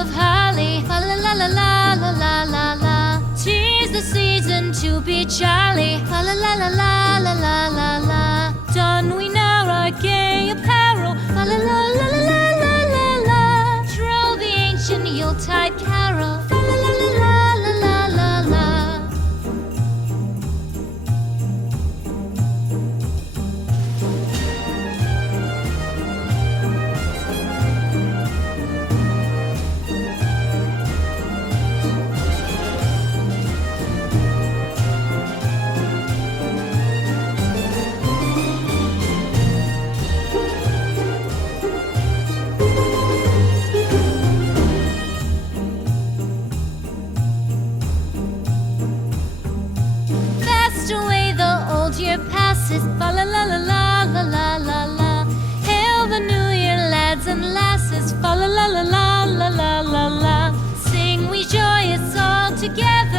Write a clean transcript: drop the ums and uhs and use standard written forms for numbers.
of holly, fa la la la la la la la la. 'Tis the season to be jolly, fa la la la la la la la la. Don we now our gay apparel, fa la la la la la la la la. Troll the ancient Yuletide carol, fa la la la la la la la la. Fast away the old year passes, fa la la la la la la la la. Hail the new year, lads and lasses, fa la la la la la la la la. Sing we joyous all together,